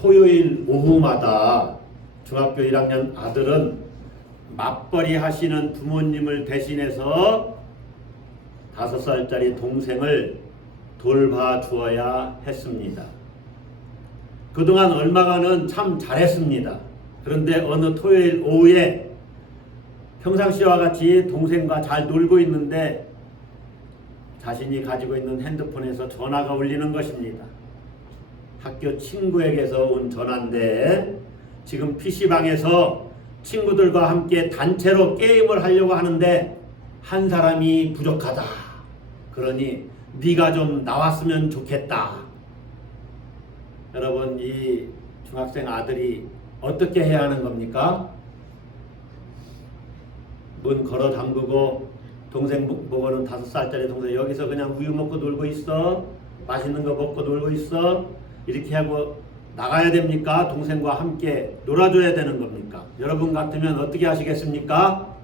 토요일 오후마다 중학교 1학년 아들은 맞벌이 하시는 부모님을 대신해서 5살짜리 동생을 돌봐주어야 했습니다. 그동안 얼마간은 참 잘했습니다. 그런데 어느 토요일 오후에 평상시와 같이 동생과 잘 놀고 있는데 자신이 가지고 있는 핸드폰에서 전화가 울리는 것입니다. 학교 친구에게서 온 전화인데 지금 PC방에서 친구들과 함께 단체로 게임을 하려고 하는데 한 사람이 부족하다. 그러니 네가 좀 나왔으면 좋겠다. 여러분, 이 중학생 아들이 어떻게 해야 하는 겁니까? 문 걸어 잠그고 동생 보고는 5살짜리 동생 여기서 그냥 우유 먹고 놀고 있어? 맛있는 거 먹고 놀고 있어? 이렇게 하고 나가야 됩니까? 동생과 함께 놀아줘야 되는 겁니까? 여러분 같으면 어떻게 하시겠습니까?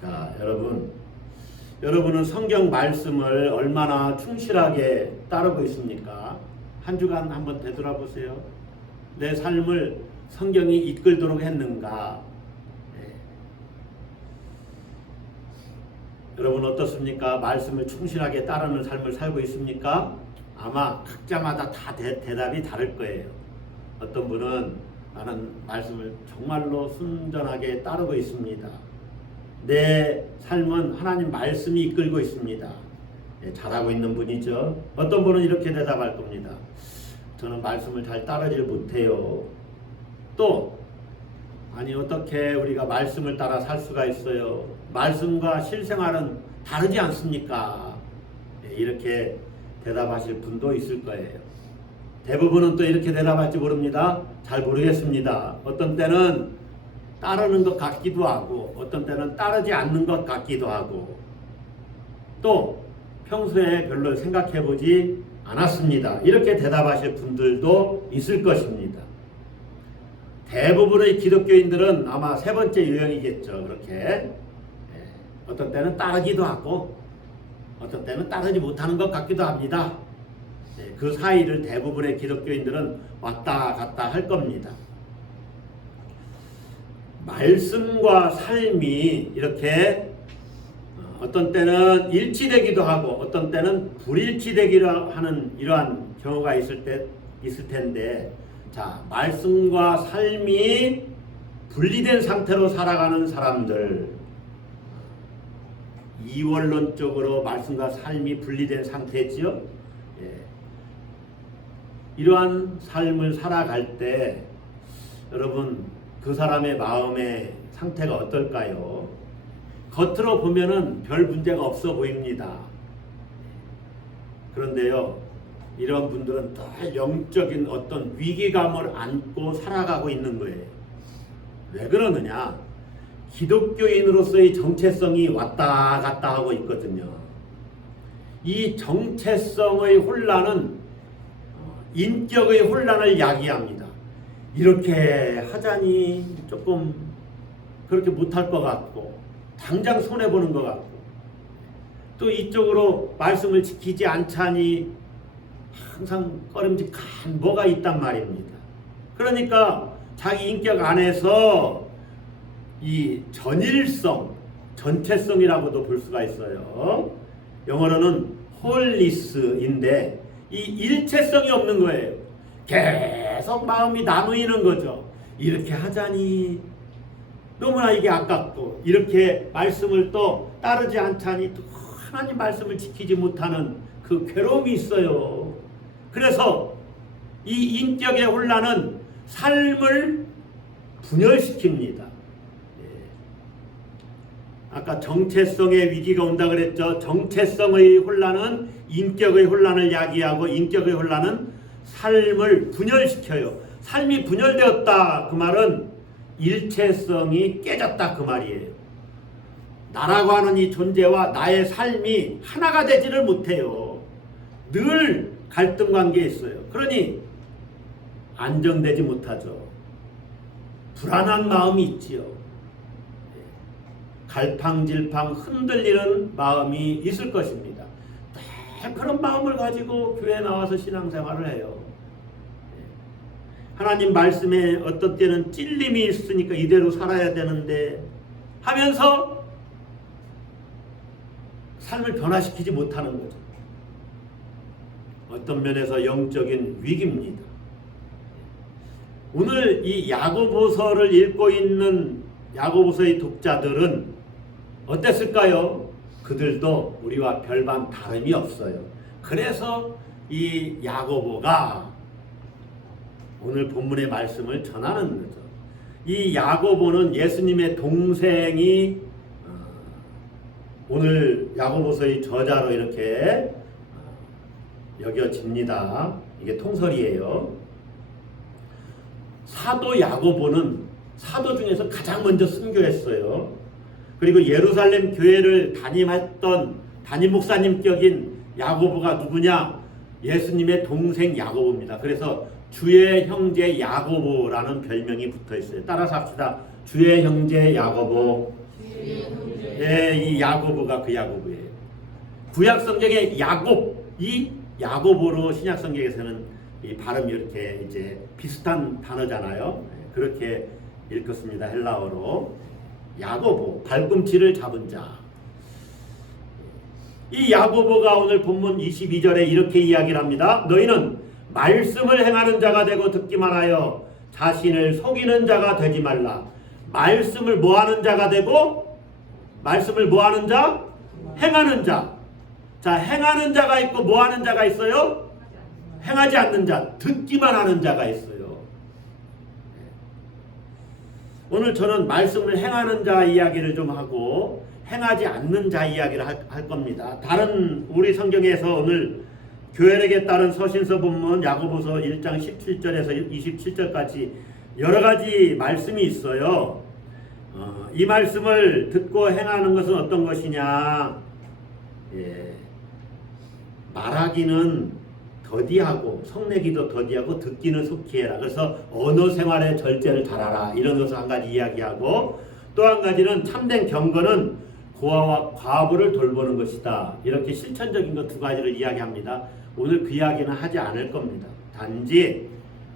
자, 여러분은 성경 말씀을 얼마나 충실하게 따르고 있습니까? 한 주간 한번 되돌아보세요. 내 삶을 성경이 이끌도록 했는가? 여러분 어떻습니까? 말씀을 충실하게 따르는 삶을 살고 있습니까? 아마 각자마다 다 대답이 다를 거예요. 어떤 분은 나는 말씀을 정말로 순전하게 따르고 있습니다. 내 삶은 하나님 말씀이 이끌고 있습니다. 잘하고 있는 분이죠. 어떤 분은 이렇게 대답할 겁니다. 저는 말씀을 잘 따르질 못해요. 또 아니 어떻게 우리가 말씀을 따라 살 수가 있어요? 말씀과 실생활은 다르지 않습니까? 이렇게 대답하실 분도 있을 거예요. 대부분은 또 이렇게 대답할지 모릅니다. 잘 모르겠습니다. 어떤 때는 따르는 것 같기도 하고 어떤 때는 따르지 않는 것 같기도 하고 또 평소에 별로 생각해보지 않았습니다. 이렇게 대답하실 분들도 있을 것입니다. 대부분의 기독교인들은 아마 세 번째 유형이겠죠. 그렇게 어떤 때는 따르기도 하고 어떤 때는 따르지 못하는 것 같기도 합니다. 그 사이를 대부분의 기독교인들은 왔다 갔다 할 겁니다. 말씀과 삶이 이렇게 어떤 때는 일치되기도 하고 어떤 때는 불일치되기도 하는 이러한 경우가 있을 텐데 자, 말씀과 삶이 분리된 상태로 살아가는 사람들, 이원론적으로 말씀과 삶이 분리된 상태지요. 이러한 삶을 살아갈 때 여러분 그 사람의 마음의 상태가 어떨까요? 겉으로 보면은 별 문제가 없어 보입니다. 그런데요, 이런 분들은 더 영적인 어떤 위기감을 안고 살아가고 있는 거예요. 왜 그러느냐? 기독교인으로서의 정체성이 왔다 갔다 하고 있거든요. 이 정체성의 혼란은 인격의 혼란을 야기합니다. 이렇게 하자니 조금 그렇게 못할 것 같고 당장 손해보는 것 같고 또 이쪽으로 말씀을 지키지 않자니 항상 꺼림직한 뭐가 있단 말입니다. 그러니까 자기 인격 안에서 이 전일성, 전체성이라고도 볼 수가 있어요. 영어로는 홀리스인데 이 일체성이 없는 거예요. 계속 마음이 나누이는 거죠. 이렇게 하자니 너무나 이게 아깝고 이렇게 말씀을 또 따르지 않자니 또 하나님 말씀을 지키지 못하는 그 괴로움이 있어요. 그래서 이 인격의 혼란은 삶을 분열시킵니다. 아까 정체성의 위기가 온다 그랬죠. 정체성의 혼란은 인격의 혼란을 야기하고 인격의 혼란은 삶을 분열시켜요. 삶이 분열되었다 그 말은 일체성이 깨졌다 그 말이에요. 나라고 하는 이 존재와 나의 삶이 하나가 되지를 못해요. 늘 갈등 관계에 있어요. 그러니 안정되지 못하죠. 불안한 마음이 있지요. 갈팡질팡 흔들리는 마음이 있을 것입니다. 그런 마음을 가지고 교회에 나와서 신앙생활을 해요. 하나님 말씀에 어떤 때는 찔림이 있으니까 이대로 살아야 되는데 하면서 삶을 변화시키지 못하는 거죠. 어떤 면에서 영적인 위기입니다. 오늘 이 야고보서를 읽고 있는 야고보서의 독자들은 어땠을까요? 그들도 우리와 별반 다름이 없어요. 그래서 이 야고보가 오늘 본문의 말씀을 전하는 거죠. 이 야고보는 예수님의 동생이 오늘 야고보서의 저자로 이렇게 여겨집니다. 이게 통설이에요. 사도 야고보는 사도 중에서 가장 먼저 순교했어요. 그리고 예루살렘 교회를 담임했던 담임 목사님격인 야고보가 누구냐? 예수님의 동생 야고보입니다. 그래서 주의 형제 야고보라는 별명이 붙어 있어요. 따라서 합시다. 주의 형제 야고보. 예, 이 야고보가 그 야고보예요. 구약 성경의 야곱, 이 야고보로 신약 성경에서는 이 발음이 이렇게 이제 비슷한 단어잖아요. 그렇게 읽었습니다. 헬라어로. 야고보, 발꿈치를 잡은 자. 이 야고보가 오늘 본문 22절에 이렇게 이야기를 합니다. 너희는 말씀을 행하는 자가 되고 듣기만 하여 자신을 속이는 자가 되지 말라. 말씀을 뭐하는 자가 되고 말씀을 뭐하는 자? 행하는 자. 자, 행하는 자가 있고 뭐하는 자가 있어요? 행하지 않는 자, 듣기만 하는 자가 있어요. 오늘 저는 말씀을 행하는 자 이야기를 좀 하고 행하지 않는 자 이야기를 할 겁니다. 다른 우리 성경에서 오늘 교회에게 따른 서신서 본문 야고보서 1장 17절에서 27절까지 여러 가지 말씀이 있어요. 이 말씀을 듣고 행하는 것은 어떤 것이냐? 말하기는 더디하고 성내기도 더디하고 듣기는 속히 해라. 그래서 언어 생활의 절제를 잘하라. 이런 것을 한 가지 이야기하고 또 한 가지는 참된 경건은 고아와 과부를 돌보는 것이다. 이렇게 실천적인 것 두 가지를 이야기합니다. 오늘 그 이야기는 하지 않을 겁니다. 단지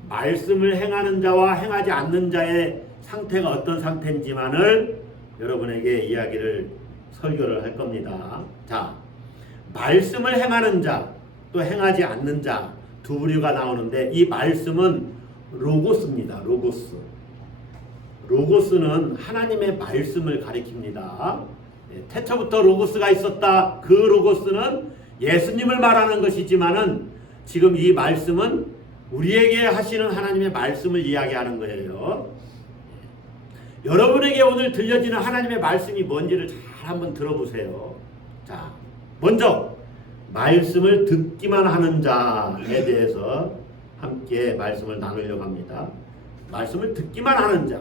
말씀을 행하는 자와 행하지 않는 자의 상태가 어떤 상태인지만을 여러분에게 이야기를 설교를 할 겁니다. 자, 말씀을 행하는 자 또 행하지 않는 자 두 부류가 나오는데 이 말씀은 로고스입니다. 로고스. 로고스는 하나님의 말씀을 가리킵니다. 태초부터 로고스가 있었다. 그 로고스는 예수님을 말하는 것이지만은 지금 이 말씀은 우리에게 하시는 하나님의 말씀을 이야기하는 거예요. 여러분에게 오늘 들려지는 하나님의 말씀이 뭔지를 잘 한번 들어보세요. 자, 먼저 말씀을 듣기만 하는 자에 대해서 함께 말씀을 나누려고 합니다. 말씀을 듣기만 하는 자.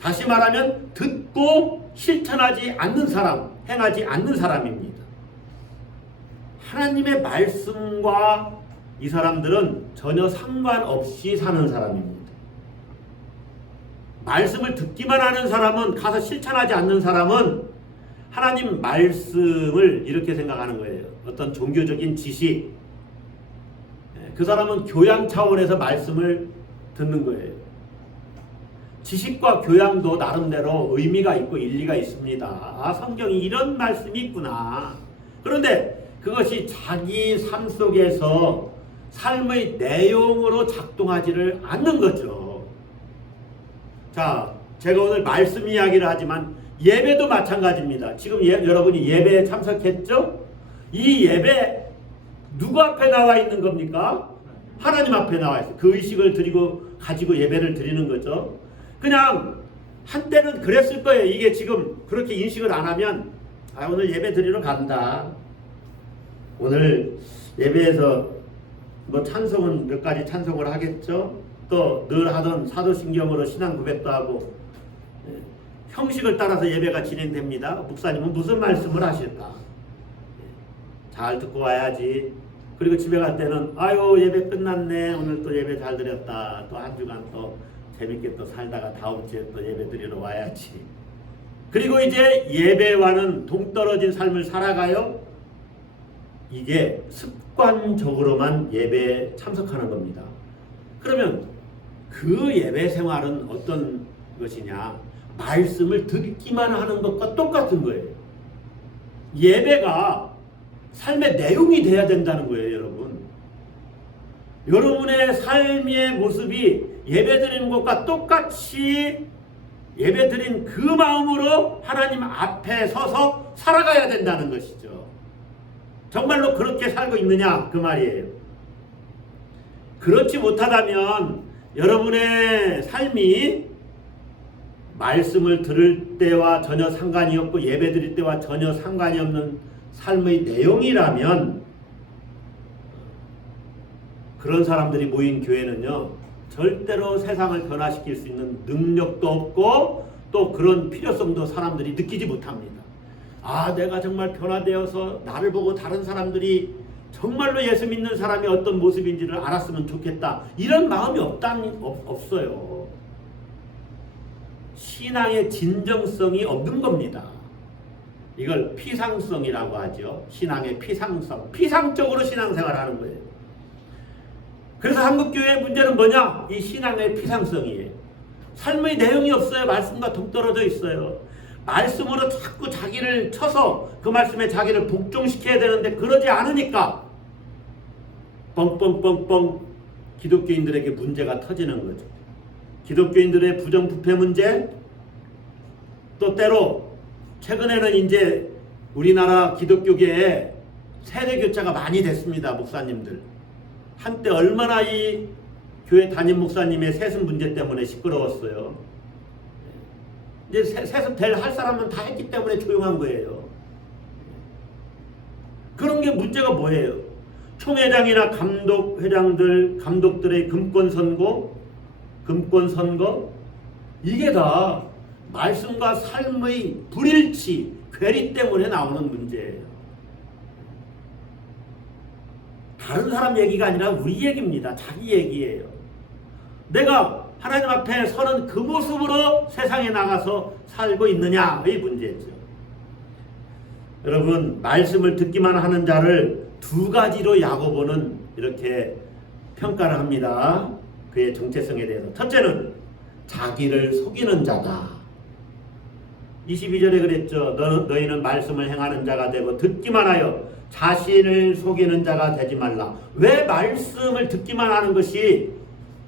다시 말하면 듣고 실천하지 않는 사람, 행하지 않는 사람입니다. 하나님의 말씀과 이 사람들은 전혀 상관없이 사는 사람입니다. 말씀을 듣기만 하는 사람은, 가서 실천하지 않는 사람은 하나님 말씀을 이렇게 생각하는 거예요. 어떤 종교적인 지식. 그 사람은 교양 차원에서 말씀을 듣는 거예요. 지식과 교양도 나름대로 의미가 있고 일리가 있습니다. 아, 성경이 이런 말씀이 있구나. 그런데 그것이 자기 삶 속에서 삶의 내용으로 작동하지를 않는 거죠. 자, 제가 오늘 말씀 이야기를 하지만 예배도 마찬가지입니다. 지금 여러분이 예배에 참석했죠? 이 예배 누구 앞에 나와 있는 겁니까? 하나님 앞에 나와 있어요. 그 의식을 가지고 예배를 드리는 거죠. 그냥 한때는 그랬을 거예요. 이게 지금 그렇게 인식을 안 하면 오늘 예배 드리러 간다. 오늘 예배에서 뭐 찬송은 몇 가지 찬송을 하겠죠. 또 늘 하던 사도신경으로 신앙 고백도 하고 형식을 따라서 예배가 진행됩니다. 목사님은 무슨 말씀을 하실까? 잘 듣고 와야지. 그리고 집에 갈 때는 아유 예배 끝났네. 오늘 또 예배 잘 드렸다. 또 한 주간 또 재밌게 또 살다가 다음 주에 또 예배 드리러 와야지. 그리고 이제 예배와는 동떨어진 삶을 살아가요. 이게 습관적으로만 예배에 참석하는 겁니다. 그러면 그 예배 생활은 어떤 것이냐? 말씀을 듣기만 하는 것과 똑같은 거예요. 예배가 삶의 내용이 돼야 된다는 거예요, 여러분. 여러분의 삶의 모습이 예배드리는 것과 똑같이 예배드린 그 마음으로 하나님 앞에 서서 살아가야 된다는 것이죠. 정말로 그렇게 살고 있느냐 그 말이에요. 그렇지 못하다면 여러분의 삶이 말씀을 들을 때와 전혀 상관이 없고 예배드릴 때와 전혀 상관이 없는 삶의 내용이라면 그런 사람들이 모인 교회는요 절대로 세상을 변화시킬 수 있는 능력도 없고 또 그런 필요성도 사람들이 느끼지 못합니다. 아, 내가 정말 변화되어서 나를 보고 다른 사람들이 정말로 예수 믿는 사람이 어떤 모습인지를 알았으면 좋겠다, 이런 마음이 없어요. 신앙의 진정성이 없는 겁니다. 이걸 피상성이라고 하죠. 신앙의 피상성. 피상적으로 신앙생활하는 거예요. 그래서 한국교회의 문제는 뭐냐? 이 신앙의 피상성이에요. 삶의 내용이 없어요. 말씀과 동떨어져 있어요. 말씀으로 자꾸 자기를 쳐서 그 말씀에 자기를 복종시켜야 되는데 그러지 않으니까 뻥뻥뻥뻥 기독교인들에게 문제가 터지는 거죠. 기독교인들의 부정부패 문제, 또 때로 최근에는 이제 우리나라 기독교계에 세대교체가 많이 됐습니다. 목사님들. 한때 얼마나 이 교회 담임 목사님의 세습 문제 때문에 시끄러웠어요. 이제 세습 할 사람은 다 했기 때문에 조용한 거예요. 그런 게 문제가 뭐예요? 총회장이나 감독회장들, 감독들의 금권 선거, 이게 다 말씀과 삶의 불일치, 괴리 때문에 나오는 문제예요. 다른 사람 얘기가 아니라 우리 얘기입니다. 자기 얘기예요. 내가 하나님 앞에 서는 그 모습으로 세상에 나가서 살고 있느냐의 문제죠. 여러분, 말씀을 듣기만 하는 자를 두 가지로 야고보는 이렇게 평가를 합니다. 그의 정체성에 대해서. 첫째는 자기를 속이는 자다. 22절에 그랬죠. 너희는 말씀을 행하는 자가 되고 듣기만 하여 자신을 속이는 자가 되지 말라. 왜 말씀을 듣기만 하는 것이,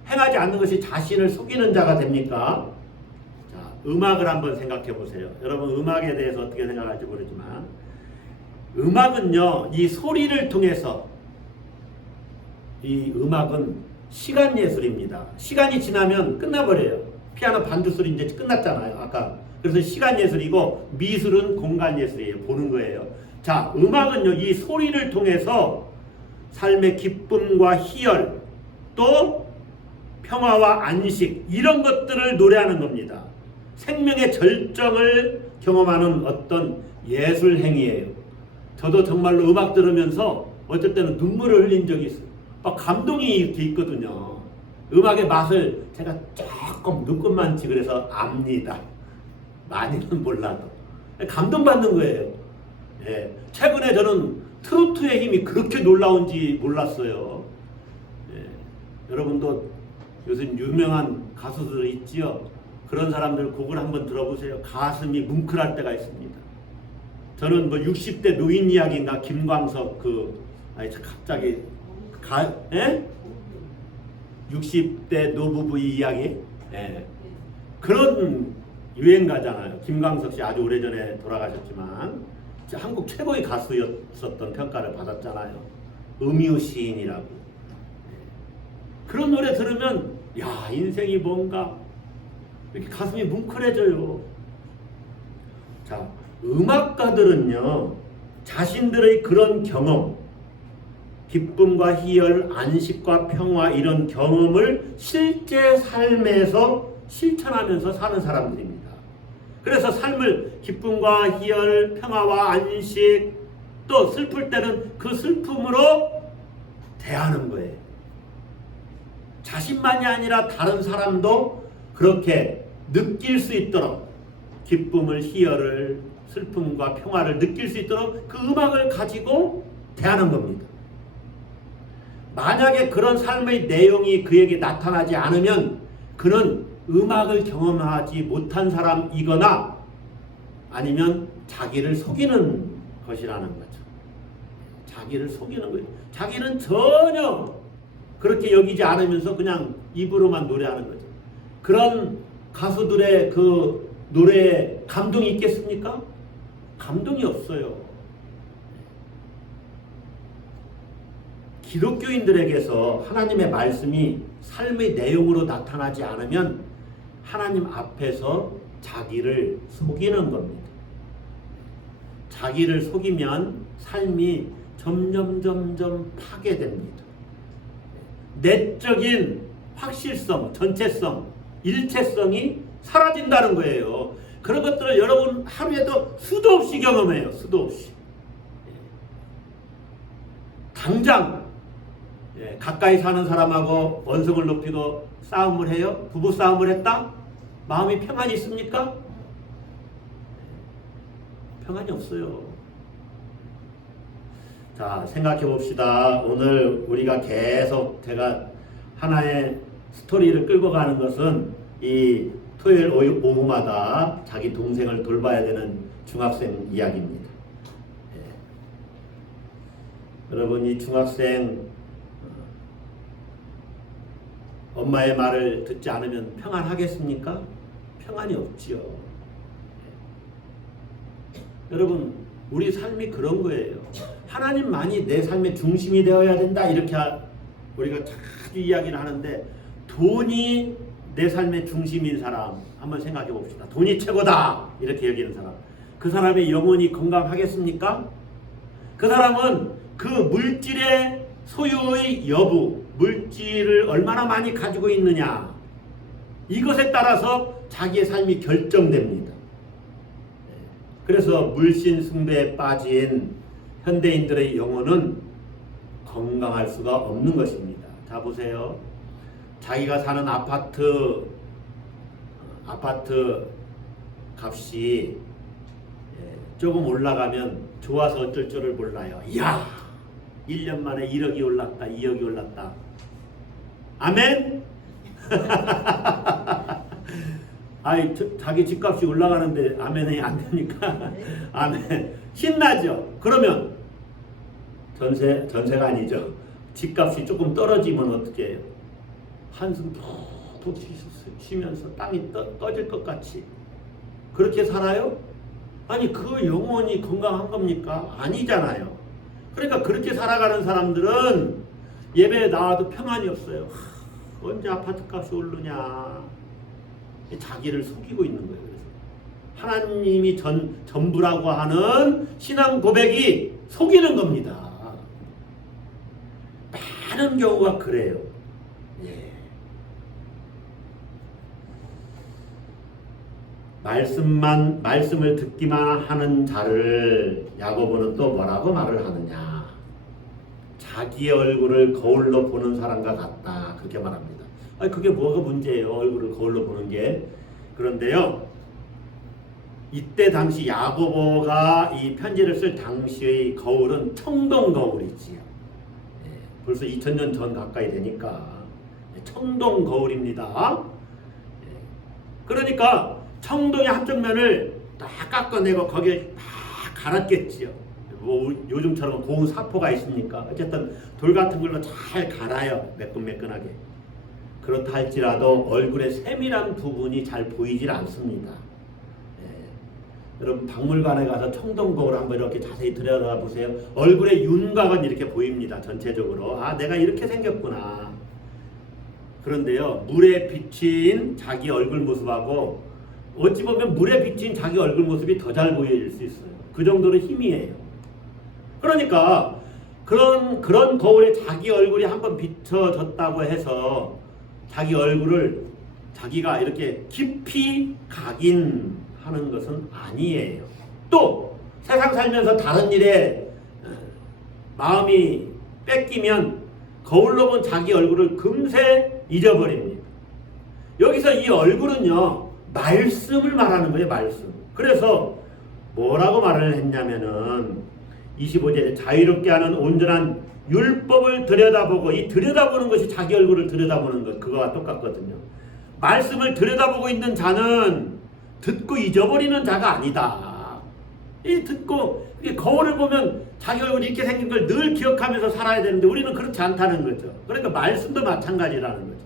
행하지 않는 것이 자신을 속이는 자가 됩니까? 자, 음악을 한번 생각해 보세요. 여러분, 음악에 대해서 어떻게 생각할지 모르지만 음악은요, 이 소리를 통해서, 이 음악은 시간 예술입니다. 시간이 지나면 끝나버려요. 피아노 반주 소리 이제 끝났잖아요, 아까. 그래서 시간 예술이고 미술은 공간 예술이에요. 보는 거예요. 자, 음악은요, 이 소리를 통해서 삶의 기쁨과 희열, 또 평화와 안식, 이런 것들을 노래하는 겁니다. 생명의 절정을 경험하는 어떤 예술 행위예요. 저도 정말로 음악 들으면서 어쩔 때는 눈물을 흘린 적이 있어요. 막 감동이 이렇게 있거든요. 음악의 맛을 제가 조금 눈꽃만치 그래서 압니다. 많이는 몰라도 감동받는 거예요. 예. 최근에 저는 트로트의 힘이 그렇게 놀라운지 몰랐어요. 예. 여러분도 요즘 유명한 가수들 있지요. 그런 사람들 곡을 한번 들어보세요. 가슴이 뭉클할 때가 있습니다. 저는 뭐 60대 노인 이야기인가 김광석 갑자기 60대 노부부 이야기, 예. 그런 유행가잖아요. 김광석 씨 아주 오래전에 돌아가셨지만 한국 최고의 가수였었던 평가를 받았잖아요. 음유 시인이라고. 그런 노래 들으면 야, 인생이 뭔가 이렇게 가슴이 뭉클해져요. 자, 음악가들은요, 자신들의 그런 경험, 기쁨과 희열, 안식과 평화, 이런 경험을 실제 삶에서 실천하면서 사는 사람들입니다. 그래서 삶을 기쁨과 희열, 평화와 안식, 또 슬플 때는 그 슬픔으로 대하는 거예요. 자신만이 아니라 다른 사람도 그렇게 느낄 수 있도록, 기쁨을, 희열을, 슬픔과 평화를 느낄 수 있도록 그 음악을 가지고 대하는 겁니다. 만약에 그런 삶의 내용이 그에게 나타나지 않으면 그는 음악을 경험하지 못한 사람이거나 아니면 자기를 속이는 것이라는 거죠. 자기를 속이는 거예요. 자기는 전혀 그렇게 여기지 않으면서 그냥 입으로만 노래하는 거죠. 그런 가수들의 그 노래에 감동이 있겠습니까? 감동이 없어요. 기독교인들에게서 하나님의 말씀이 삶의 내용으로 나타나지 않으면 하나님 앞에서 자기를 속이는 겁니다. 자기를 속이면 삶이 점점 파괴됩니다. 내적인 확실성, 전체성, 일체성이 사라진다는 거예요. 그런 것들을 여러분 하루에도 수도 없이 경험해요. 수도 없이. 당장 가까이 사는 사람하고 언성을 높이고 싸움을 해요? 부부 싸움을 했다? 마음이 평안이 있습니까? 평안이 없어요. 자, 생각해 봅시다. 오늘 우리가 계속 제가 하나의 스토리를 끌고 가는 것은 이 토요일 오후마다 자기 동생을 돌봐야 되는 중학생 이야기입니다. 여러분, 이 중학생 엄마의 말을 듣지 않으면 평안하겠습니까? 평안이 없지요. 여러분, 우리 삶이 그런 거예요. 하나님만이 내 삶의 중심이 되어야 된다, 이렇게 우리가 자주 이야기를 하는데, 돈이 내 삶의 중심인 사람 한번 생각해 봅시다. 돈이 최고다 이렇게 여기는 사람, 그 사람의 영혼이 건강하겠습니까? 그 사람은 그 물질의 소유의 여부, 물질을 얼마나 많이 가지고 있느냐, 이것에 따라서 자기의 삶이 결정됩니다. 그래서 물신 숭배에 빠진 현대인들의 영혼은 건강할 수가 없는 것입니다. 자, 보세요. 자기가 사는 아파트 값이 조금 올라가면 좋아서 어쩔 줄을 몰라요. 이야, 1년 만에 1억이 올랐다, 2억이 올랐다. 아멘? 아이, 자기 집값이 올라가는데 아멘이 안 되니까 아멘. 신나죠? 그러면 전세가 아니죠. 집값이 조금 떨어지면 어떻게 해요? 한숨 푹 쉬면서 땅이 떠질 것 같이 그렇게 살아요? 아니, 그 영혼이 건강한 겁니까? 아니잖아요. 그러니까 그렇게 살아가는 사람들은 예배에 나와도 평안이 없어요. 언제 아파트 값이 오르냐. 자기를 속이고 있는 거예요. 그래서 하나님이 전부라고 하는 신앙 고백이 속이는 겁니다. 많은 경우가 그래요. 말씀을 듣기만 하는 자를 야고보는 또 뭐라고 말을 하느냐. 자기의 얼굴을 거울로 보는 사람과 같다, 그렇게 말합니다. 아니, 그게 뭐가 문제예요, 얼굴을 거울로 보는 게. 그런데요, 이때 당시 야고보가 이 편지를 쓸 당시의 거울은 청동 거울이지요. 벌써 2000년 전 가까이 되니까 청동 거울입니다. 그러니까 청동의 한쪽 면을 딱 깎아내고 거기에 막 갈았겠지요. 뭐 요즘처럼 고운 사포가 있습니까? 어쨌든 돌 같은 걸로 잘 갈아요, 매끈매끈하게. 그렇다 할지라도 얼굴의 세밀한 부분이 잘 보이질 않습니다. 여러분, 박물관에 가서 청동 거울 한번 이렇게 자세히 들여다보세요. 얼굴의 윤곽은 이렇게 보입니다, 전체적으로. 아, 내가 이렇게 생겼구나. 그런데요, 물에 비친 자기 얼굴 모습하고 어찌 보면 물에 비친 자기 얼굴 모습이 더 잘 보일 수 있어요. 그 정도로 희미해요. 그러니까 그런 거울에 자기 얼굴이 한번 비춰졌다고 해서 자기 얼굴을 자기가 이렇게 깊이 각인하는 것은 아니에요. 또 세상 살면서 다른 일에 마음이 뺏기면 거울로 본 자기 얼굴을 금세 잊어버립니다. 여기서 이 얼굴은요, 말씀을 말하는 거예요, 말씀. 그래서 뭐라고 말을 했냐면은 25절에 자유롭게 하는 온전한 율법을 들여다보고, 이 들여다보는 것이 자기 얼굴을 들여다보는 것, 그거와 똑같거든요. 말씀을 들여다보고 있는 자는 듣고 잊어버리는 자가 아니다. 이 듣고 이 거울을 보면 자기 얼굴이 이렇게 생긴 걸 늘 기억하면서 살아야 되는데 우리는 그렇지 않다는 거죠. 그러니까 말씀도 마찬가지라는 거죠.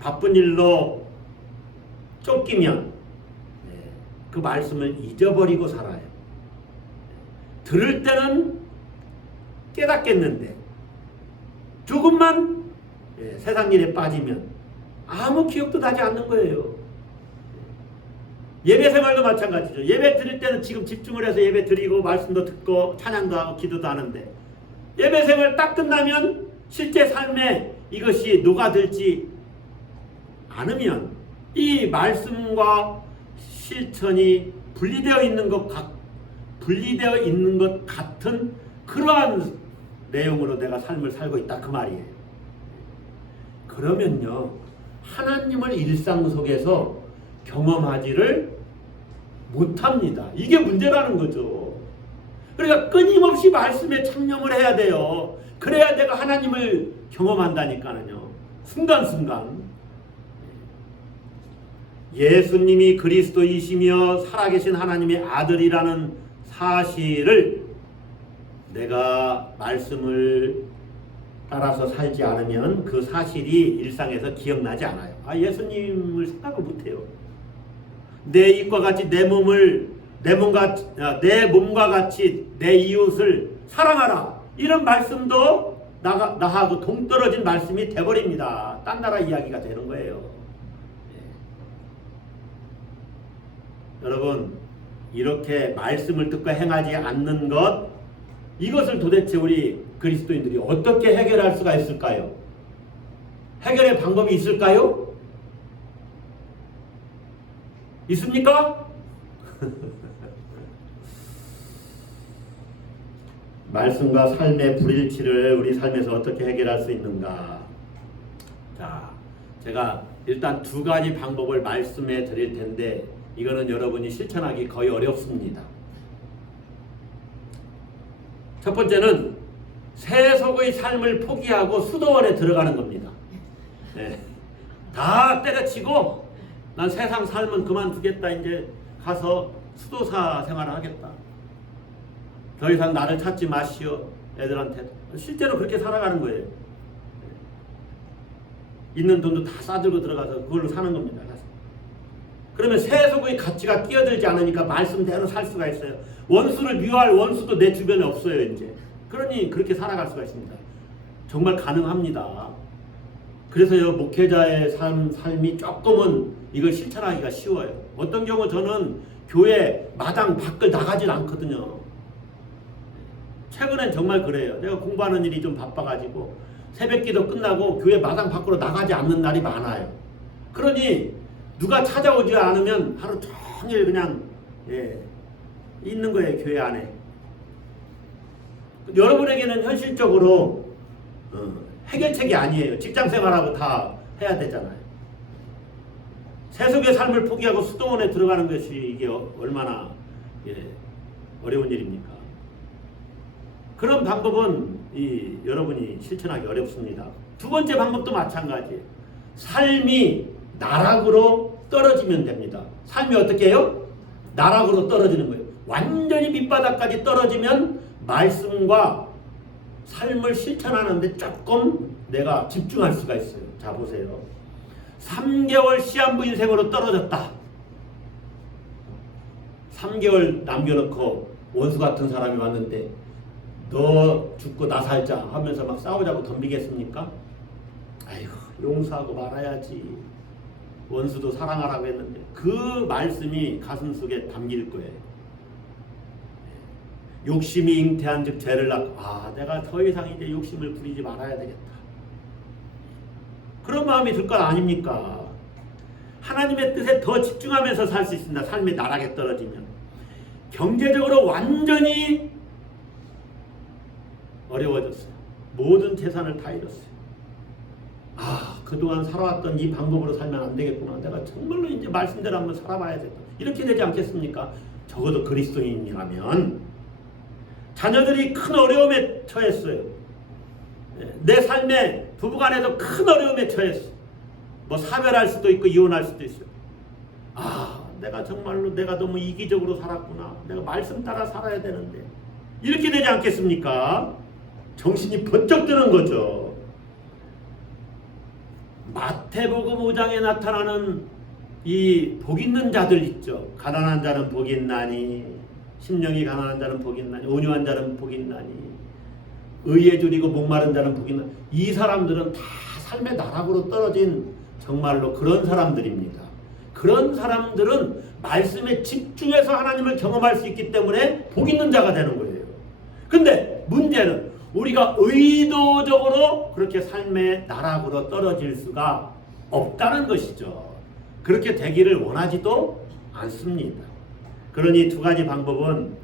바쁜 일로 쫓기면 그 말씀을 잊어버리고 살아요. 들을 때는 깨닫겠는데 조금만 세상 일에 빠지면 아무 기억도 나지 않는 거예요. 예배 생활도 마찬가지죠. 예배 드릴 때는 지금 집중을 해서 예배 드리고 말씀도 듣고 찬양도 하고 기도도 하는데 예배 생활 딱 끝나면 실제 삶에 이것이 녹아들지 않으면 이 말씀과 실천이 분리되어 있는 것 같은 그러한 내용으로 내가 삶을 살고 있다 그 말이에요. 그러면요 하나님을 일상 속에서 경험하지를 못합니다. 이게 문제라는 거죠. 그러니까 끊임없이 말씀에 창념을 해야 돼요. 그래야 내가 하나님을 경험한다니까요. 순간순간. 예수님이 그리스도이시며 살아계신 하나님의 아들이라는 사실을 내가 말씀을 따라서 살지 않으면 그 사실이 일상에서 기억나지 않아요. 예수님을 생각을 못해요. 내 입과 같이 내 몸과 같이 내 이웃을 사랑하라. 이런 말씀도 나하고 동떨어진 말씀이 돼버립니다. 딴 나라 이야기가 되는 거예요. 여러분, 이렇게 말씀을 듣고 행하지 않는 것, 이것을 도대체 우리 그리스도인들이 어떻게 해결할 수가 있을까요? 해결의 방법이 있을까요? 있습니까? 말씀과 삶의 불일치를 우리 삶에서 어떻게 해결할 수 있는가? 자, 제가 일단 두 가지 방법을 말씀해 드릴 텐데 이거는 여러분이 실천하기 거의 어렵습니다. 첫 번째는 세속의 삶을 포기하고 수도원에 들어가는 겁니다. 네. 다 때려치고 난 세상 삶은 그만두겠다. 이제 가서 수도사 생활을 하겠다. 더 이상 나를 찾지 마시오. 애들한테. 실제로 그렇게 살아가는 거예요. 있는 돈도 다 싸들고 들어가서 그걸로 사는 겁니다. 그러면 세속의 가치가 끼어들지 않으니까 말씀대로 살 수가 있어요. 원수를 미워할 원수도 내 주변에 없어요. 이제. 그러니 그렇게 살아갈 수가 있습니다. 정말 가능합니다. 그래서요 목회자의 삶이 조금은 이걸 실천하기가 쉬워요. 어떤 경우 저는 교회 마당 밖을 나가질 않거든요. 최근엔 정말 그래요. 내가 공부하는 일이 좀 바빠가지고 새벽기도 끝나고 교회 마당 밖으로 나가지 않는 날이 많아요. 그러니 누가 찾아오지 않으면 하루 종일 그냥 있는 거예요. 교회 안에. 여러분에게는 현실적으로 해결책이 아니에요. 직장생활하고 다 해야 되잖아요. 세속의 삶을 포기하고 수도원에 들어가는 것이 이게 얼마나 어려운 일입니까? 그런 방법은 여러분이 실천하기 어렵습니다. 두 번째 방법도 마찬가지예요. 삶이 나락으로 떨어지면 됩니다. 삶이 어떻게 해요? 나락으로 떨어지는 거예요. 완전히 밑바닥까지 떨어지면 말씀과 삶을 실천하는데 조금 내가 집중할 수가 있어요. 자 보세요. 3개월 시한부 인생으로 떨어졌다. 3개월 남겨놓고 원수 같은 사람이 왔는데 너 죽고 나 살자 하면서 막 싸우자고 덤비겠습니까? 아이고 용서하고 말아야지. 원수도 사랑하라고 했는데 그 말씀이 가슴속에 담길 거예요. 욕심이 잉태한 즉 죄를 낳고 내가 더 이상 이제 욕심을 부리지 말아야 되겠다. 그런 마음이 들 것 아닙니까? 하나님의 뜻에 더 집중하면서 살 수 있습니다. 삶이 나락에 떨어지면. 경제적으로 완전히 어려워졌어요. 모든 재산을 다 잃었어요. 그동안 살아왔던 이 방법으로 살면 안 되겠구나. 내가 정말로 이제 말씀대로 한번 살아봐야 겠다. 이렇게 되지 않겠습니까? 적어도 그리스도인이라면 자녀들이 큰 어려움에 처했어요. 내 삶에 부부간에도 큰 어려움에 처했어. 뭐 사별할 수도 있고 이혼할 수도 있어요. 내가 정말로 내가 너무 이기적으로 살았구나. 내가 말씀 따라 살아야 되는데. 이렇게 되지 않겠습니까? 정신이 번쩍 드는 거죠. 마태복음 5장에 나타나는 이 복 있는 자들 있죠. 가난한 자는 복이 있나니, 심령이 가난한 자는 복이 있나니, 온유한 자는 복이 있나니, 의에 줄이고 목마른 자는 복이 있나니. 이 사람들은 다 삶의 나락으로 떨어진 정말로 그런 사람들입니다. 그런 사람들은 말씀에 집중해서 하나님을 경험할 수 있기 때문에 복 있는 자가 되는 거예요. 근데 문제는 우리가 의도적으로 그렇게 삶의 나락으로 떨어질 수가 없다는 것이죠. 그렇게 되기를 원하지도 않습니다. 그러니 두 가지 방법은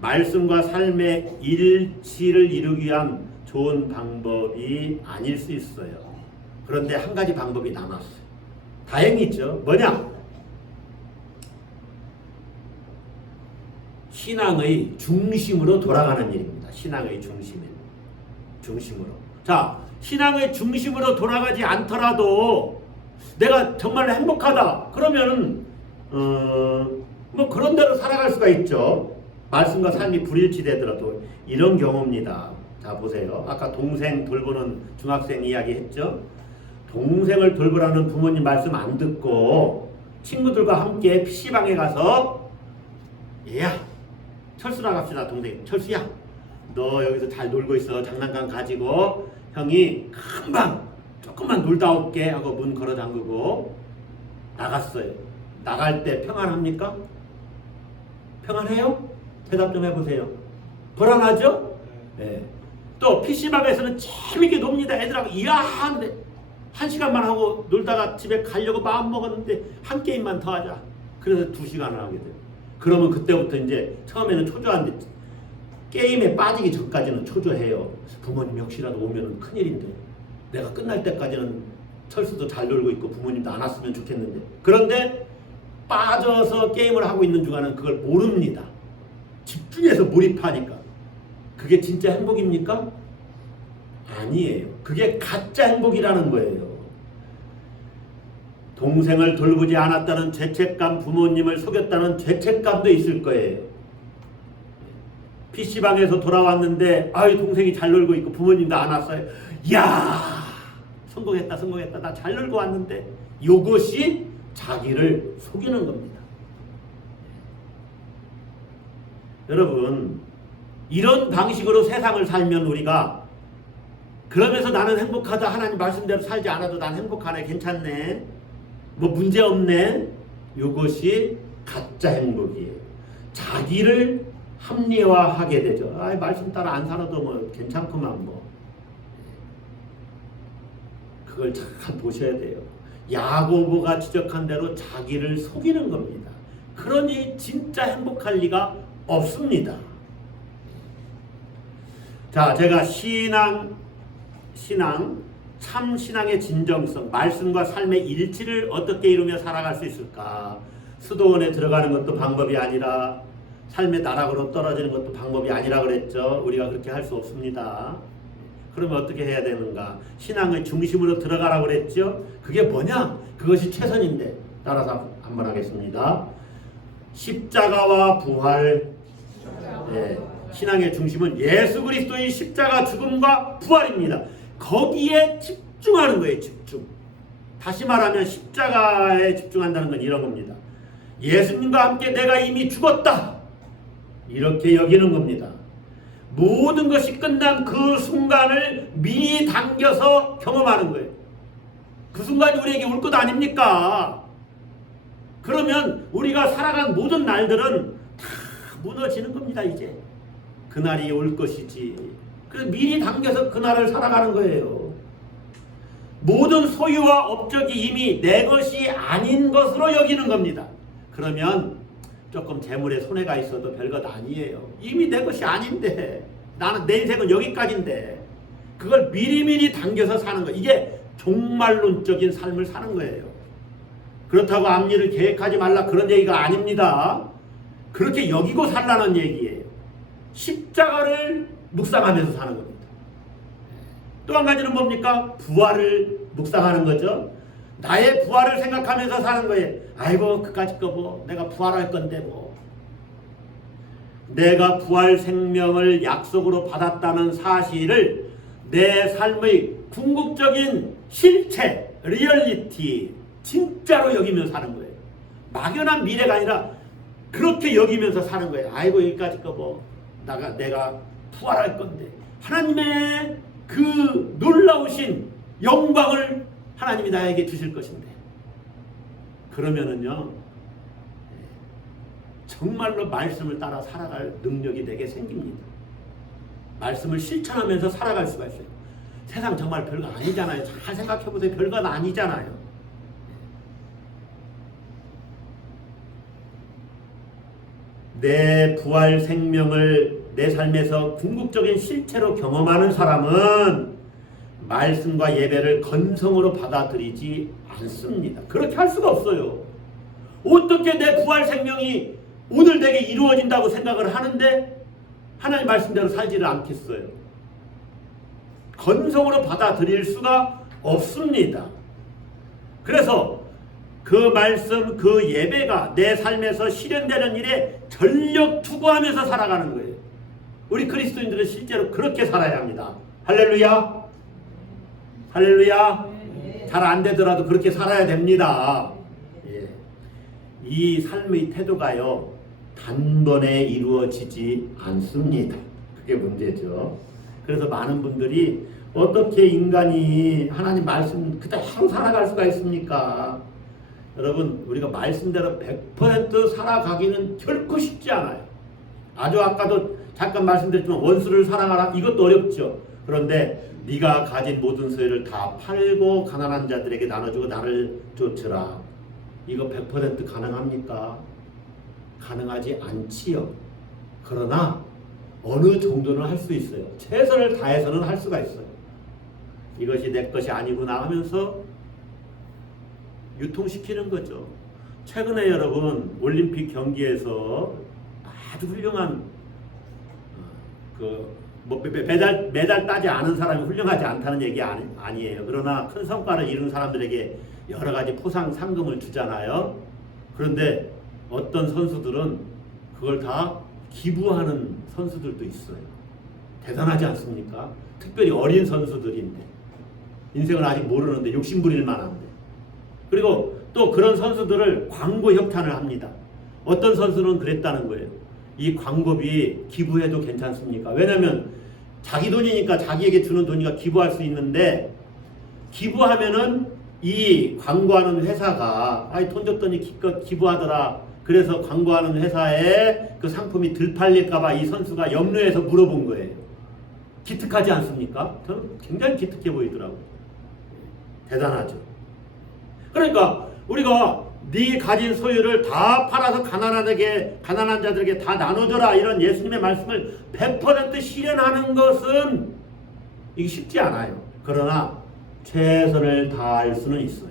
말씀과 삶의 일치를 이루기 위한 좋은 방법이 아닐 수 있어요. 그런데 한 가지 방법이 남았어요. 다행이죠. 뭐냐? 신앙의 중심으로 돌아가는 일입니다. 신앙의 중심으로. 자, 신앙의 중심으로 돌아가지 않더라도 내가 정말 행복하다. 그러면 뭐 그런 대로 살아갈 수가 있죠. 말씀과 삶이 불일치되더라도 이런 경우입니다. 자, 보세요. 아까 동생 돌보는 중학생 이야기 했죠. 동생을 돌보라는 부모님 말씀 안 듣고 친구들과 함께 PC방에 가서 야, 철수 나갑시다. 동생 철수야, 너 여기서 잘 놀고 있어. 장난감 가지고 형이 금방 조금만 놀다 올게 하고 문 걸어 잠그고 나갔어요. 나갈 때 평안합니까? 평안해요? 대답 좀 해보세요. 불안하죠? 네. 또 PC방에서는 재밌게 놉니다. 애들하고 이야 하는데 1시간만 하고 놀다가 집에 가려고 마음 먹었는데 한 게임만 더 하자. 그래서 2시간을 하게 돼요. 그러면 그때부터 이제 처음에는 초조한데 게임에 빠지기 전까지는 초조해요. 부모님 혹시라도 오면 큰일인데 내가 끝날 때까지는 철수도 잘 놀고 있고 부모님도 안 왔으면 좋겠는데. 그런데 빠져서 게임을 하고 있는 중간은 그걸 모릅니다. 집중해서 몰입하니까. 그게 진짜 행복입니까? 아니에요. 그게 가짜 행복이라는 거예요. 동생을 돌보지 않았다는 죄책감, 부모님을 속였다는 죄책감도 있을 거예요. PC방에서 돌아왔는데 동생이 잘 놀고 있고 부모님도 안 왔어요. 야, 성공했다. 나 잘 놀고 왔는데. 이것이 자기를 속이는 겁니다. 여러분, 이런 방식으로 세상을 살면 우리가 그러면서 나는 행복하다. 하나님 말씀대로 살지 않아도 난 행복하네. 괜찮네. 뭐 문제 없네. 이것이 가짜 행복이에요. 자기를 합리화하게 되죠. 말씀 따라 안 살아도 뭐 괜찮구만 뭐. 그걸 잘 보셔야 돼요. 야고보가 지적한 대로 자기를 속이는 겁니다. 그러니 진짜 행복할 리가 없습니다. 자, 제가 참 신앙의 진정성, 말씀과 삶의 일치를 어떻게 이루며 살아갈 수 있을까? 수도원에 들어가는 것도 방법이 아니라 삶의 나락으로 떨어지는 것도 방법이 아니라 그랬죠. 우리가 그렇게 할 수 없습니다. 그러면 어떻게 해야 되는가? 신앙의 중심으로 들어가라고 그랬죠. 그게 뭐냐? 그것이 최선인데 따라서 한번 하겠습니다. 십자가와 부활. 네. 신앙의 중심은 예수 그리스도의 십자가 죽음과 부활입니다. 거기에 집중하는 거예요. 집중. 다시 말하면 십자가에 집중한다는 건 이런 겁니다. 예수님과 함께 내가 이미 죽었다. 이렇게 여기는 겁니다. 모든 것이 끝난 그 순간을 미리 당겨서 경험하는 거예요. 그 순간이 우리에게 올 것 아닙니까? 그러면 우리가 살아간 모든 날들은 다 무너지는 겁니다. 이제 그날이 올 것이지. 그래서 미리 당겨서 그날을 살아가는 거예요. 모든 소유와 업적이 이미 내 것이 아닌 것으로 여기는 겁니다. 그러면 조금 재물에 손해가 있어도 별것 아니에요. 이미 내 것이 아닌데, 나는 내 인생은 여기까지인데, 그걸 미리미리 당겨서 사는 거. 이게 종말론적인 삶을 사는 거예요. 그렇다고 앞일을 계획하지 말라 그런 얘기가 아닙니다. 그렇게 여기고 살라는 얘기예요. 십자가를 묵상하면서 사는 겁니다. 또 한 가지는 뭡니까? 부활을 묵상하는 거죠. 나의 부활을 생각하면서 사는 거예요. 아이고 그까짓 거 뭐 내가 부활할 건데 뭐. 내가 부활 생명을 약속으로 받았다는 사실을 내 삶의 궁극적인 실체, 리얼리티, 진짜로 여기면서 사는 거예요. 막연한 미래가 아니라 그렇게 여기면서 사는 거예요. 아이고 여기까지 거 뭐 내가 부활할 건데 하나님의 그 놀라우신 영광을 하나님이 나에게 주실 것인데 그러면은요 정말로 말씀을 따라 살아갈 능력이 내게 생깁니다. 말씀을 실천하면서 살아갈 수가 있어요. 세상 정말 별거 아니잖아요. 잘 생각해보세요. 별건 아니잖아요. 내 부활 생명을 내 삶에서 궁극적인 실체로 경험하는 사람은 말씀과 예배를 건성으로 받아들이지 않습니다. 그렇게 할 수가 없어요. 어떻게 내 부활 생명이 오늘 내게 이루어진다고 생각을 하는데 하나님 말씀대로 살지를 않겠어요. 건성으로 받아들일 수가 없습니다. 그래서 그 말씀, 그 예배가 내 삶에서 실현되는 일에 전력 투구하면서 살아가는 거예요. 우리 그리스도인들은 실제로 그렇게 살아야 합니다. 할렐루야. 할렐루야. 잘 안 되더라도 그렇게 살아야 됩니다. 예. 이 삶의 태도가요 단번에 이루어지지 않습니다. 그게 문제죠. 그래서 많은 분들이 어떻게 인간이 하나님 말씀 그대로 살아갈 수가 있습니까? 여러분 우리가 말씀대로 100% 살아가기는 결코 쉽지 않아요. 아주 아까도 잠깐 말씀드렸지만 원수를 사랑하라 이것도 어렵죠. 그런데 네가 가진 모든 소유를 다 팔고 가난한 자들에게 나눠주고 나를 쫓으라. 이거 100% 가능합니까? 가능하지 않지요. 그러나 어느 정도는 할 수 있어요. 최선을 다해서는 할 수가 있어요. 이것이 내 것이 아니구나 하면서 유통시키는 거죠. 최근에 여러분 올림픽 경기에서 아주 훌륭한 뭐 메달 따지 않은 사람이 훌륭하지 않다는 얘기 아니에요. 그러나 큰 성과를 이룬 사람들에게 여러 가지 포상 상금을 주잖아요. 그런데 어떤 선수들은 그걸 다 기부하는 선수들도 있어요. 대단하지 않습니까? 특별히 어린 선수들인데 인생을 아직 모르는데 욕심부릴 만한데. 그리고 또 그런 선수들을 광고 협찬을 합니다. 어떤 선수는 그랬다는 거예요. 이 광고비 기부해도 괜찮습니까? 왜냐하면 자기 돈이니까 자기에게 주는 돈이니까 기부할 수 있는데 기부하면은 이 광고하는 회사가 돈 줬더니 기껏 기부하더라. 그래서 광고하는 회사에 그 상품이 덜 팔릴까봐 이 선수가 염려해서 물어본 거예요. 기특하지 않습니까? 저는 굉장히 기특해 보이더라고요. 대단하죠. 그러니까 우리가 네 가진 소유를 다 팔아서 가난한 자들에게 다 나눠줘라 이런 예수님의 말씀을 100% 실현하는 것은 이게 쉽지 않아요. 그러나 최선을 다할 수는 있어요.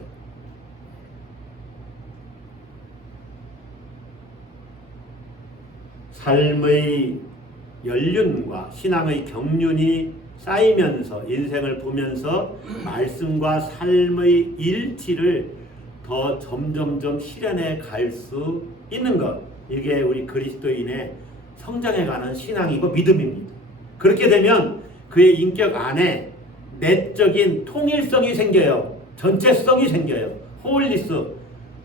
삶의 연륜과 신앙의 경륜이 쌓이면서 인생을 보면서 말씀과 삶의 일치를 더 점점점 실현해 갈 수 있는 것. 이게 우리 그리스도인의 성장해가는 신앙이고 믿음입니다. 그렇게 되면 그의 인격 안에 내적인 통일성이 생겨요. 전체성이 생겨요. 홀리스.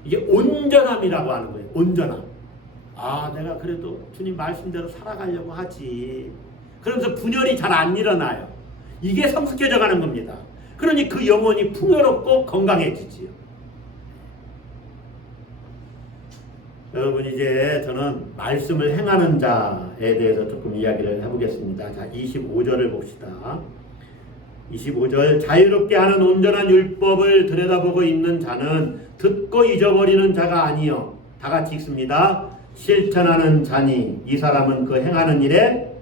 이게 온전함이라고 하는 거예요. 온전함. 아, 내가 그래도 주님 말씀대로 살아가려고 하지. 그러면서 분열이 잘 안 일어나요. 이게 성숙해져 가는 겁니다. 그러니 그 영혼이 풍요롭고 건강해지지요. 여러분 이제 저는 말씀을 행하는 자에 대해서 조금 이야기를 해보겠습니다. 자, 25절을 봅시다. 25절 자유롭게 하는 온전한 율법을 들여다보고 있는 자는 듣고 잊어버리는 자가 아니요. 다 같이 읽습니다. 실천하는 자니 이 사람은 그 행하는 일에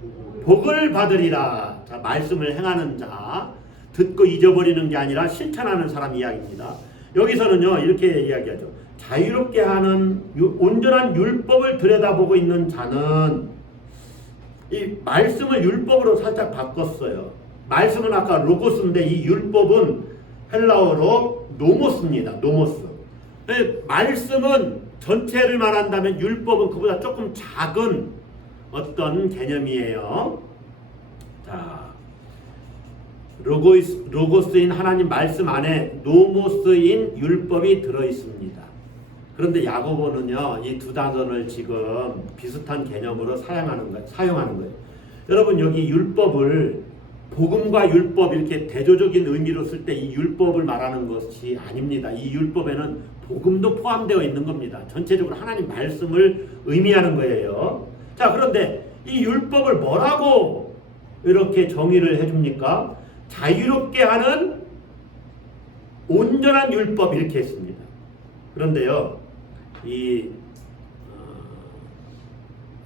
복을 받으리라. 자, 말씀을 행하는 자, 듣고 잊어버리는 게 아니라 실천하는 사람 이야기입니다. 여기서는요 이렇게 이야기하죠. 자유롭게 하는 온전한 율법을 들여다보고 있는 자는 이 말씀을 율법으로 살짝 바꿨어요. 말씀은 아까 로고스인데 이 율법은 헬라어로 노모스입니다. 노모스. 말씀은 전체를 말한다면 율법은 그보다 조금 작은 어떤 개념이에요. 자, 로고스인 하나님 말씀 안에 노모스인 율법이 들어있습니다. 그런데 야고보는요, 이 두 단어를 지금 비슷한 개념으로 사용하는 거예요. 여러분, 여기 율법을 복음과 율법 이렇게 대조적인 의미로 쓸 때 이 율법을 말하는 것이 아닙니다. 이 율법에는 복음도 포함되어 있는 겁니다. 전체적으로 하나님 말씀을 의미하는 거예요. 자, 그런데 이 율법을 뭐라고 이렇게 정의를 해줍니까? 자유롭게 하는 온전한 율법 이렇게 했습니다. 그런데요, 이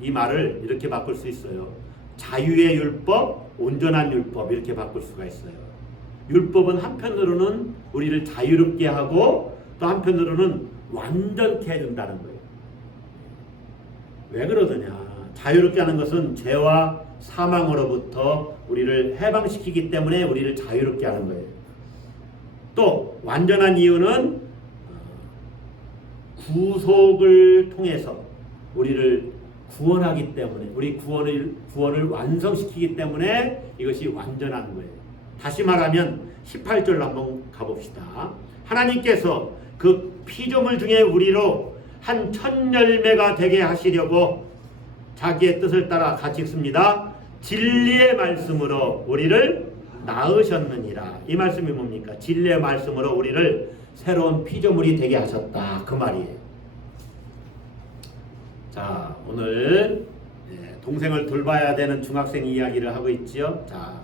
말을 이렇게 바꿀 수 있어요. 자유의 율법, 온전한 율법 이렇게 바꿀 수가 있어요. 율법은 한편으로는 우리를 자유롭게 하고 또 한편으로는 완전케 해준다는 거예요. 왜 그러느냐? 자유롭게 하는 것은 죄와 사망으로부터 우리를 해방시키기 때문에 우리를 자유롭게 하는 거예요. 또 완전한 이유는 구속을 통해서 우리를 구원하기 때문에, 우리 구원을 완성시키기 때문에 이것이 완전한 거예요. 다시 말하면 18절 한번 가봅시다. 하나님께서 그 피조물 중에 우리로 한 첫 열매가 되게 하시려고 자기의 뜻을 따라 같이 읽습니다. 진리의 말씀으로 우리를 낳으셨느니라. 이 말씀이 뭡니까? 진리의 말씀으로 우리를 새로운 피조물이 되게 하셨다, 그 말이에요. 자, 오늘 동생을 돌봐야 되는 중학생 이야기를 하고 있지요. 자,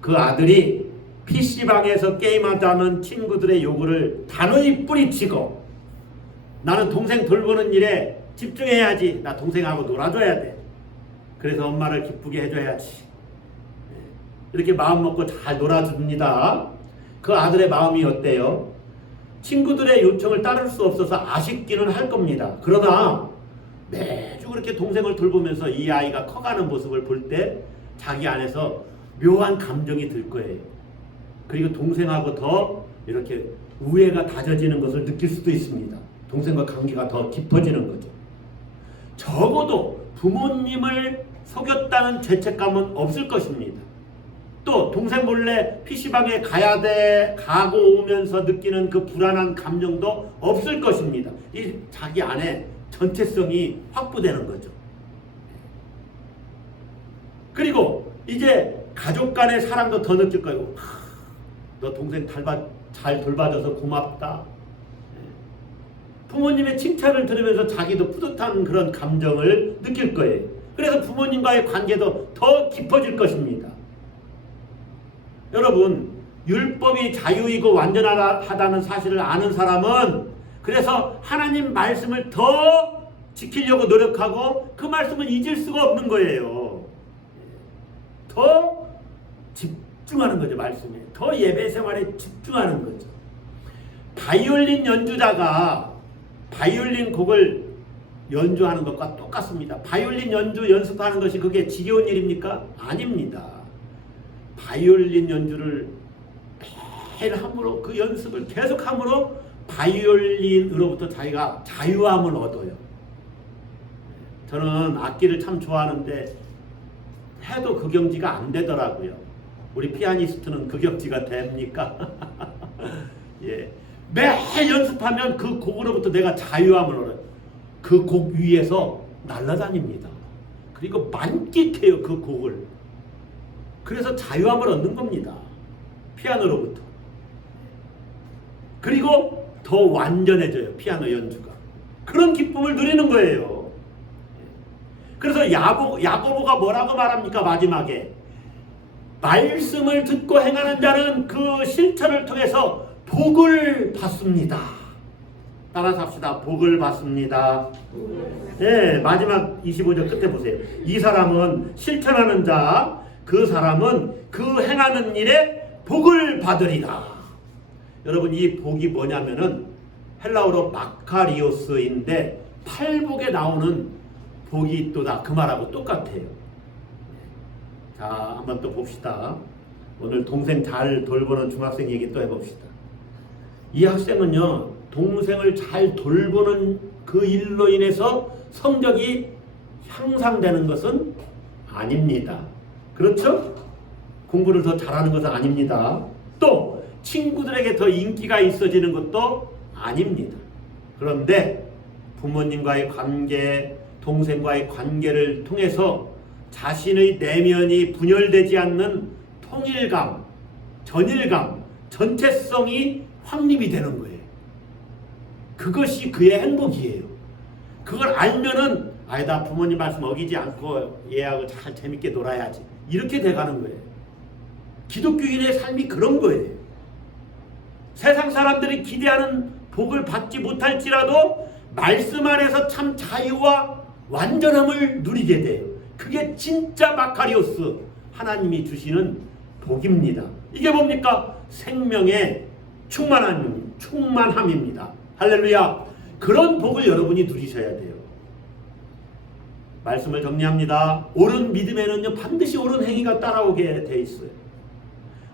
그 아들이 PC방에서 게임하자는 친구들의 요구를 단호히 뿌리치고 나는 동생 돌보는 일에 집중해야지, 나 동생하고 놀아줘야 돼, 그래서 엄마를 기쁘게 해줘야지, 이렇게 마음 먹고 잘 놀아줍니다. 그 아들의 마음이 어때요? 친구들의 요청을 따를 수 없어서 아쉽기는 할 겁니다. 그러나 매주 그렇게 동생을 돌보면서 이 아이가 커가는 모습을 볼 때 자기 안에서 묘한 감정이 들 거예요. 그리고 동생하고 더 이렇게 우애가 다져지는 것을 느낄 수도 있습니다. 동생과 관계가 더 깊어지는 거죠. 적어도 부모님을 속였다는 죄책감은 없을 것입니다. 또 동생 몰래 PC방에 가고 오면서 느끼는 그 불안한 감정도 없을 것입니다. 이 자기 안에 전체성이 확보되는 거죠. 그리고 이제 가족 간의 사랑도 더 느낄 거예요. 너 동생 잘 돌봐줘서 고맙다. 부모님의 칭찬을 들으면서 자기도 뿌듯한 그런 감정을 느낄 거예요. 그래서 부모님과의 관계도 더 깊어질 것입니다. 여러분, 율법이 자유이고 완전하다는 사실을 아는 사람은 그래서 하나님 말씀을 더 지키려고 노력하고 그 말씀을 잊을 수가 없는 거예요. 더 집중하는 거죠. 말씀에 더 예배 생활에 집중하는 거죠. 바이올린 연주자가 바이올린 곡을 연주하는 것과 똑같습니다. 바이올린 연주 연습하는 것이 그게 지겨운 일입니까? 아닙니다. 바이올린 연주를 매일 함으로 그 연습을 계속 함으로 바이올린으로부터 자기가 자유함을 얻어요. 저는 악기를 참 좋아하는데 해도 그 경지가 안 되더라고요. 우리 피아니스트는 그 경지가 됩니까? 예. 매일 연습하면 그 곡으로부터 내가 자유함을 얻어요. 그 곡 위에서 날아다닙니다. 그리고 만끽해요, 그 곡을. 그래서 자유함을 얻는 겁니다. 피아노로부터. 그리고 더 완전해져요, 피아노 연주가. 그런 기쁨을 누리는 거예요. 그래서 야고보가 뭐라고 말합니까? 마지막에 말씀을 듣고 행하는 자는 그 실천을 통해서 복을 받습니다. 따라서 합시다. 복을 받습니다. 네, 마지막 25절 끝에 보세요. 이 사람은 실천하는 자, 그 사람은 그 행하는 일에 복을 받으리라. 여러분, 이 복이 뭐냐면은 헬라어로 마카리오스인데 팔복에 나오는 복이 있도다, 그 말하고 똑같아요. 자, 한번 또 봅시다. 오늘 동생 잘 돌보는 중학생 얘기 또 해봅시다. 이 학생은요, 동생을 잘 돌보는 그 일로 인해서 성적이 향상되는 것은 아닙니다. 그렇죠? 공부를 더 잘하는 것은 아닙니다. 또 친구들에게 더 인기가 있어지는 것도 아닙니다. 그런데 부모님과의 관계, 동생과의 관계를 통해서 자신의 내면이 분열되지 않는 통일감, 전일감, 전체성이 확립이 되는 거예요. 그것이 그의 행복이에요. 그걸 알면은 아니다, 부모님 말씀 어기지 않고 얘하고 잘 재밌게 놀아야지, 이렇게 돼가는 거예요. 기독교인의 삶이 그런 거예요. 세상 사람들이 기대하는 복을 받지 못할지라도 말씀 안에서 참 자유와 완전함을 누리게 돼요. 그게 진짜 마카리오스, 하나님이 주시는 복입니다. 이게 뭡니까? 생명의 충만함입니다. 할렐루야. 그런 복을 여러분이 누리셔야 돼요. 말씀을 정리합니다. 옳은 믿음에는요, 반드시 옳은 행위가 따라오게 돼 있어요.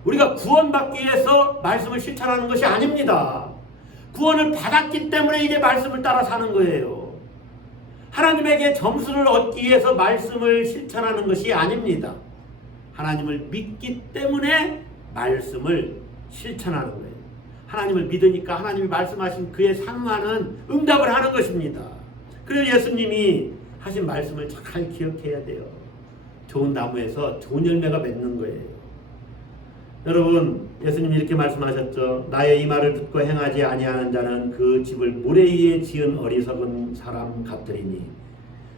우리가 구원받기 위해서 말씀을 실천하는 것이 아닙니다. 구원을 받았기 때문에 이제 말씀을 따라 사는 거예요. 하나님에게 점수를 얻기 위해서 말씀을 실천하는 것이 아닙니다. 하나님을 믿기 때문에 말씀을 실천하는 거예요. 하나님을 믿으니까 하나님이 말씀하신 그에 상응하는 응답을 하는 것입니다. 그래서 예수님이 하신 말씀을 잘 기억해야 돼요. 좋은 나무에서 좋은 열매가 맺는 거예요. 여러분, 예수님이 이렇게 말씀하셨죠. 나의 이 말을 듣고 행하지 아니하는 자는 그 집을 모래 위에 지은 어리석은 사람 같으리니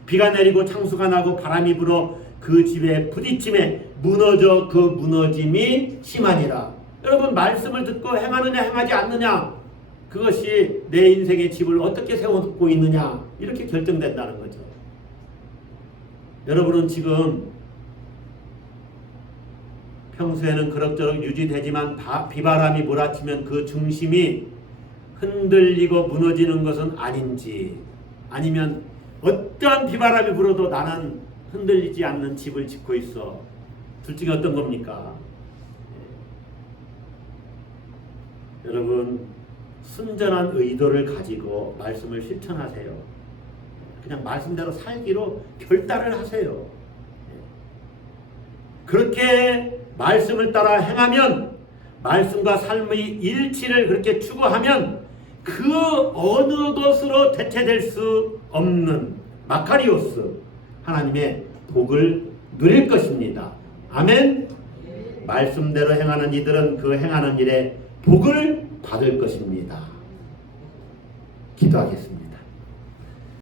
비가 내리고 창수가 나고 바람이 불어 그 집에 부딪힘에 무너져 그 무너짐이 심하니라. 여러분, 말씀을 듣고 행하느냐 행하지 않느냐, 그것이 내 인생의 집을 어떻게 세워놓고 있느냐, 이렇게 결정된다는 거죠. 여러분은 지금 평소에는 그럭저럭 유지되지만 비바람이 몰아치면 그 중심이 흔들리고 무너지는 것은 아닌지, 아니면 어떠한 비바람이 불어도 나는 흔들리지 않는 집을 짓고 있어. 둘 중에 어떤 겁니까? 여러분, 순전한 의도를 가지고 말씀을 실천하세요. 그냥 말씀대로 살기로 결단을 하세요. 그렇게 말씀을 따라 행하면, 말씀과 삶의 일치를 그렇게 추구하면 그 어느 것으로 대체될 수 없는 마카리오스, 하나님의 복을 누릴 것입니다. 아멘. 말씀대로 행하는 이들은 그 행하는 일에 복을 받을 것입니다. 기도하겠습니다.